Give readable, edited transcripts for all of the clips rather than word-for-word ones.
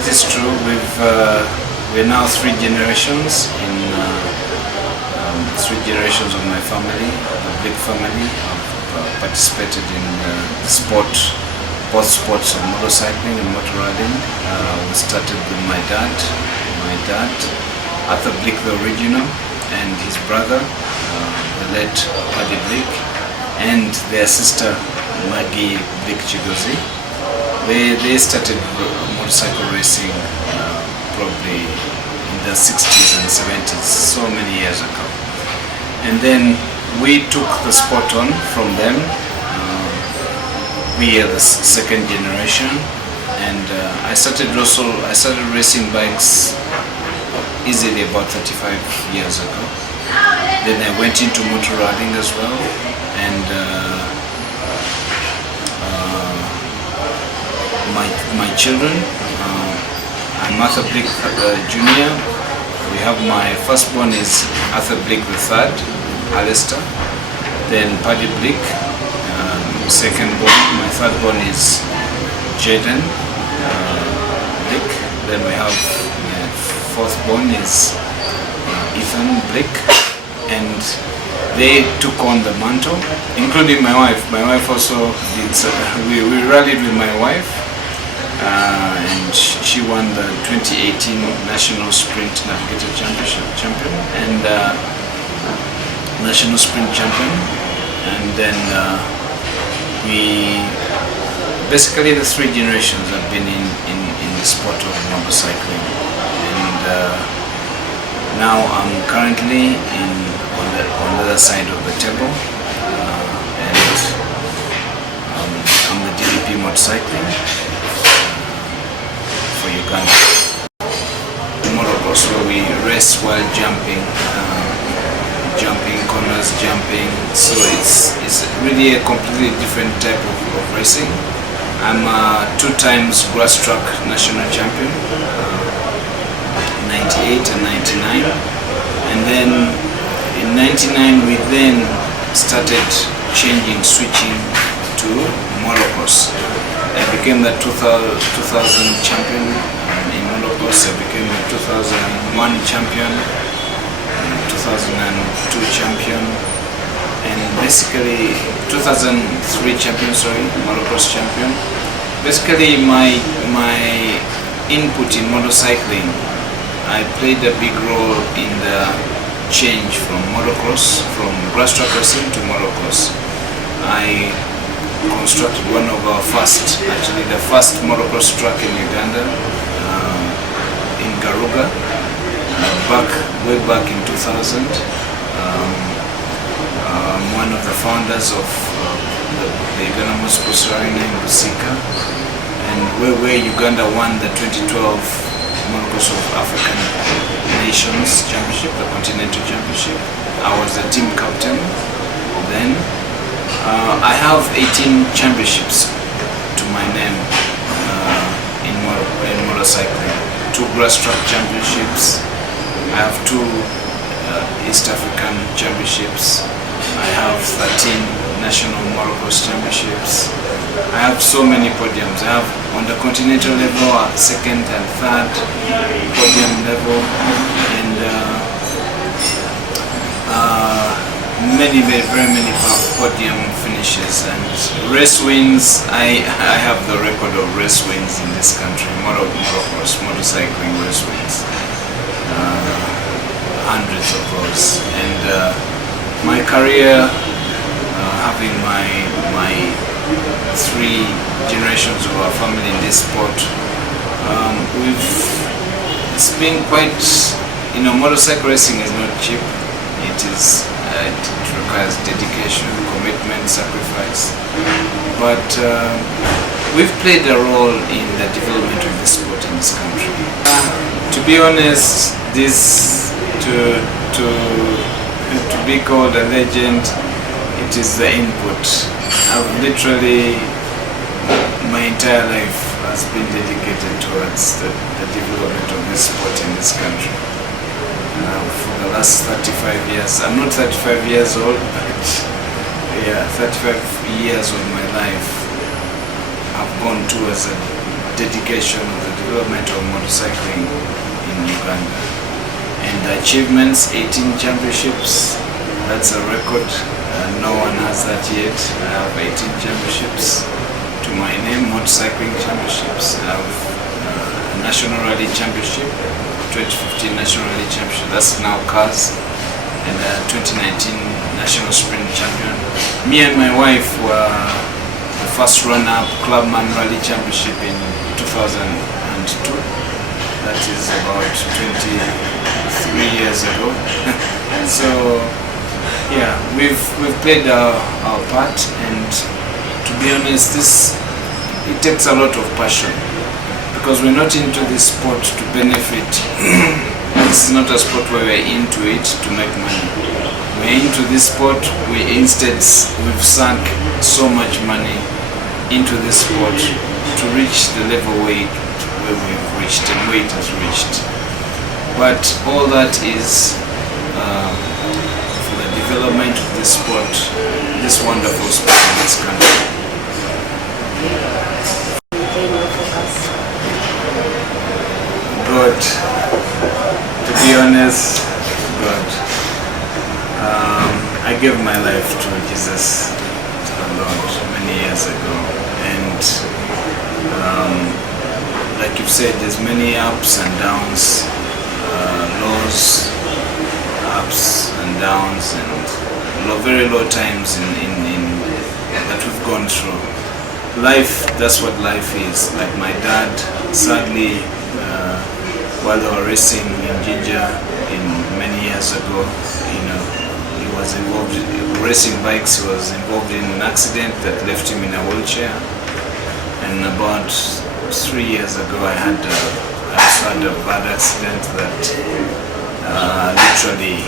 that is true. We're now three generations of my family, the Blick family. Have participated in sport, both sports of motorcycling and motor riding. We started with my dad, Athur Blick the original, and his brother, the late Paddy Blick, and their sister Maggie Blick Chigozi. They started motorcycle racing probably in the 60s and 70s, so many years ago. And then we took the sport on from them. We are the second generation, and I started racing bikes easily about 35 years ago. Then I went into motor riding as well, and my children, I'm Athur Blick Jr. We have my firstborn is Athur Blick the third, Alistair. Then Paddy Blick, secondborn. My thirdborn is Jaden Blick. Then we have my fourthborn is Ethan Blick, and they took on the mantle, including my wife. My wife also did. We rallied with my wife, and she won the 2018 National Sprint Navigator Championship champion and National Sprint champion. And then we basically the three generations have been in the sport of motorcycling, and now I'm currently on the other side of the table, and I'm the DDP motorcycling for Uganda. Motorcross, where we race while jumping corners, so it's really a completely different type of racing. I'm a 2 times grass track national champion, 98 and 99, and then in 99 we then started switching to motocross. I became the 2000 champion in motocross. I became the 2001 champion, 2002 champion, and basically 2003 champion, motocross champion. Basically my input in motorcycling, I played a big role in the change from motocross, from grass track racing to motocross. I constructed one of our the first motocross track in Uganda, in Garuga, way back in 2000. I'm one of the founders of the Uganda Motorcross Arena in Busika, and where Uganda won the 2012 Motorcross of African Nations Championship, the Continental Championship. I was the team captain then. I have 18 championships to my name in motorcycling. 2 grass track championships. I have 2 East African championships. I have 13 national motocross championships. I have so many podiums. I have on the continental level, 2nd and 3rd podium level, and very many podium finishes and race wins. I have the record of race wins in this country, motocross, motorcycling race wins, hundreds of those. And my career, having my 3 generations of our family in this sport, it's been quite, motorcycle racing is not cheap. It requires dedication, commitment, sacrifice. But we've played a role in the development of this sport in this country. To be honest, to be called a legend, it is the input. I've literally, my entire life has been dedicated towards the development of this sport in this country. For the last 35 years, I'm not 35 years old, but yeah, 35 years of my life have gone towards a dedication of the development of motorcycling in Uganda. And the achievements, 18 championships, that's a record. No one has that yet. I have 18 championships to my name, motorcycling championships. I have National Rally Championship, 2015 National Rally Championship, that's now cars, and 2019 National Sprint Champion. Me and my wife were the first runner-up Clubman Rally Championship in 2002. That is about 23 years ago. So yeah, we've played our part, and to be honest, it takes a lot of passion, because we're not into this sport to benefit. This is not a sport where we're into it to make money. We're into this sport, we've sunk so much money into this sport to reach the level where we've reached and where it has reached. But all that is for the development of this sport, this wonderful sport in this country. God, to be honest, God, I gave my life to Jesus, to the Lord, many years ago, and like you've said, there's many ups and downs, lows, ups and downs, and very low times in that we've gone through. Life, that's what life is. Like my dad, sadly, while they were racing in Jinja many years ago, he was involved in racing bikes. He was involved in an accident that left him in a wheelchair. And about 3 years ago, I also had a bad accident that literally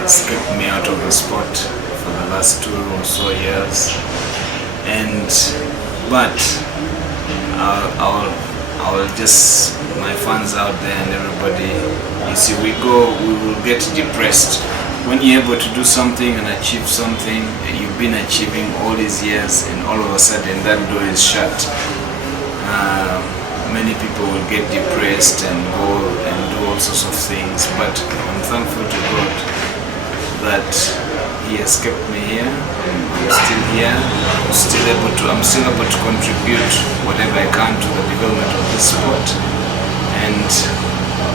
has kept me out of the sport for the last 2 or so years. But I'll just, my fans out there and everybody, you see, we will get depressed. When you're able to do something and achieve something you've been achieving all these years, and all of a sudden that door is shut, many people will get depressed and go and do all sorts of things. But I'm thankful to God that He has kept me here. I'm still here. I'm still able to contribute whatever I can to the development of this sport, and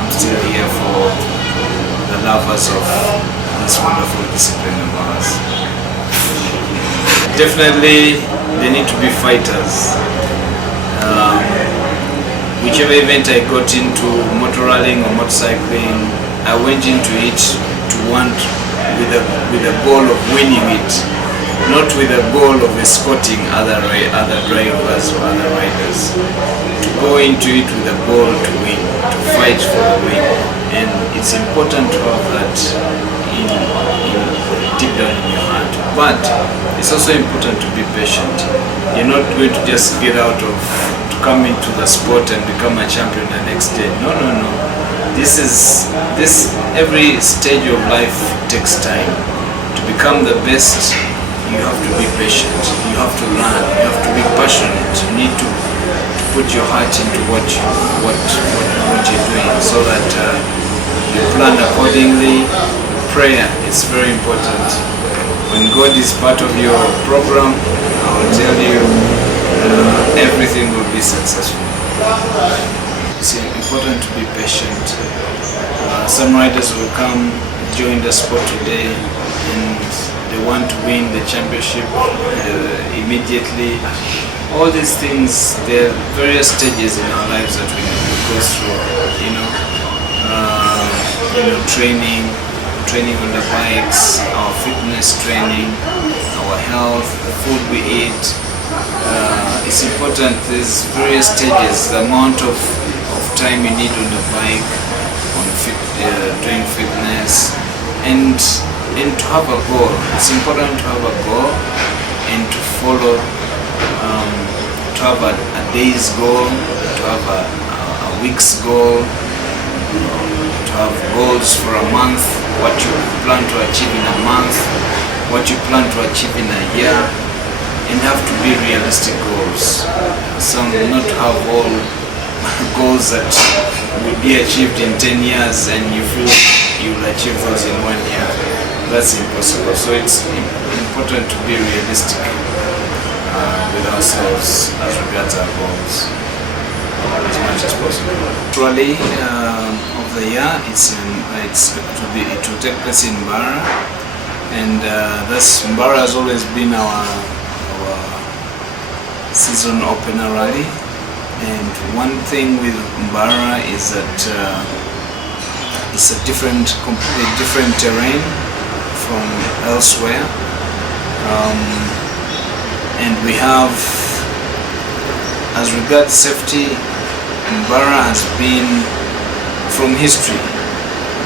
I'm still here for the lovers of this wonderful discipline of ours. Definitely, they need to be fighters. Whichever event I got into, motor rallying or motorcycling, I went into it to want with a goal of winning it, not with a goal of escorting other drivers or other riders. To go into it with a goal to win, to fight for the win. And it's important to have that deep down in your heart. But it's also important to be patient. You're not going to just to come into the sport and become a champion the next day. No. Every stage of life takes time. To become the best, you have to be patient. You have to learn. You have to be passionate. You need to put your heart into what you're doing, so that you plan accordingly. Prayer is very important. When God is part of your program, I will tell you, everything will be successful. It's important to be patient. Some riders will come, join the sport today, and they want to win the championship immediately. All these things, there are various stages in our lives that we go through. Training on the bikes, our fitness training, our health, the food we eat. It's important. There's various stages. The amount of time you need on the bike, doing fitness, and to have a goal. It's important to have a goal and to follow, to have a day's goal, to have a week's goal, to have goals for a month, what you plan to achieve in a month, what you plan to achieve in a year, and have to be realistic goals. Some not have all goals that will be achieved in 10 years and you feel you will achieve those in 1 year. That's impossible. So it's important to be realistic with ourselves as regards our goals as much as possible. Rally of the year, it will take place in Mbara, and Mbara has always been our season opener rally. And one thing with Mbara is that it's a completely different terrain from elsewhere, and we have, as regards safety, Mbara has been, from history,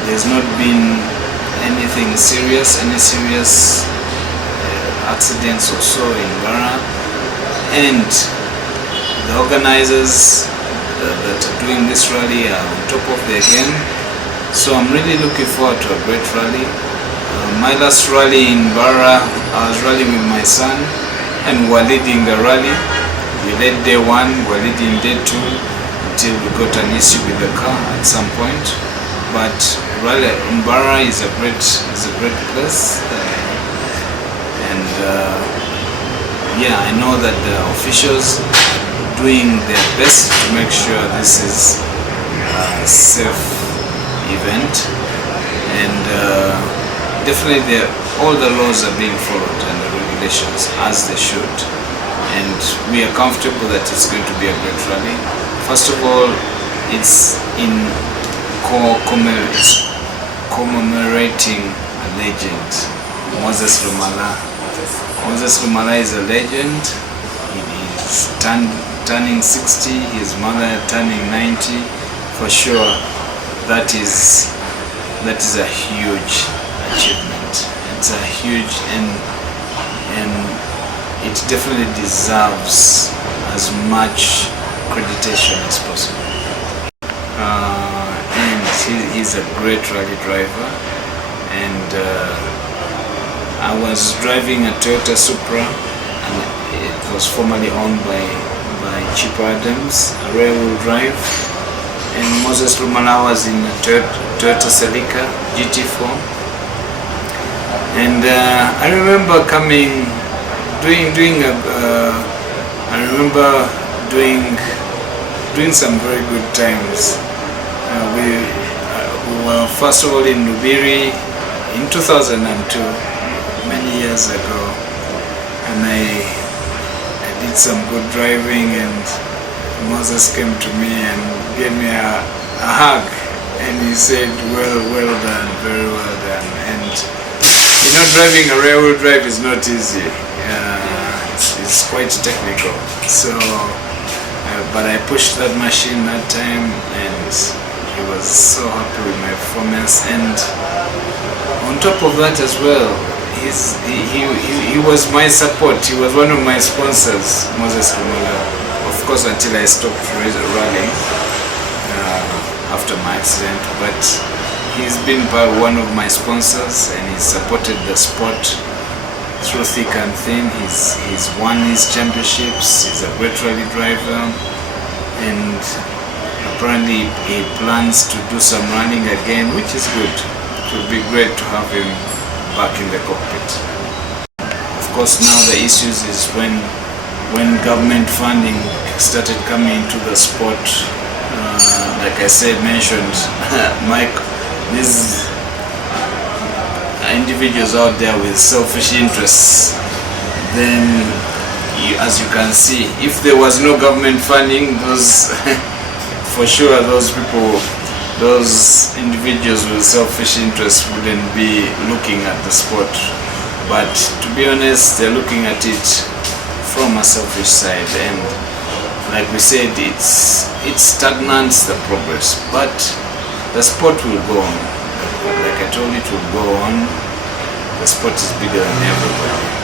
there's not been anything serious, any serious accidents or so in Mbara, and the organizers that are doing this rally are on top of their game. So I'm really looking forward to a great rally. My last rally in Mbara, I was rallying with my son and we're leading the rally. We led day 1, we're leading day 2 until we got an issue with the car at some point. But rally Mbara is a great place, and yeah, I know that the officials are doing their best to make sure this is a safe event, and definitely all the laws are being followed and the regulations as they should, and we are comfortable that it's going to be a great rally. First of all, it's commemorating a legend, Moses Lumala. Moses Lumala is a legend. He is turning 60, his mother turning 90. For sure, that is a huge achievement. It's a huge, and it definitely deserves as much accreditation as possible. And he's a great rally driver, and I was driving a Toyota Supra, and it was formerly owned by Chip Adams, a rear-wheel drive, and Moses Lumala was in a Toyota Celica GT4, and I remember doing some very good times. We were first of all in Lubiri in 2002, many years ago, and I did some good driving, and Moses came to me and gave me a hug, and he said, well done, very well done. And you know, driving a rear-wheel drive is not easy. It's quite technical. So but I pushed that machine that time, and he was so happy with my performance. And on top of that as well, he was my support. He was one of my sponsors, Moses Lumala. Of course, until I stopped rallying after my accident, but he's been one of my sponsors, and he's supported the sport through thick and thin. He's won his championships. He's a great rally driver, and apparently he plans to do some running again, which is good. It would be great to have him back in the cockpit. Of course, now the issues is when government funding started coming into the sport. Like I mentioned, Mike, these individuals out there with selfish interests, then as you can see, if there was no government funding, those for sure those individuals with selfish interests wouldn't be looking at the sport. But to be honest, they're looking at it from a selfish side, and like we said, it stagnates the progress, but the sport will go on. Like I told you, it will go on. The sport is bigger than everybody.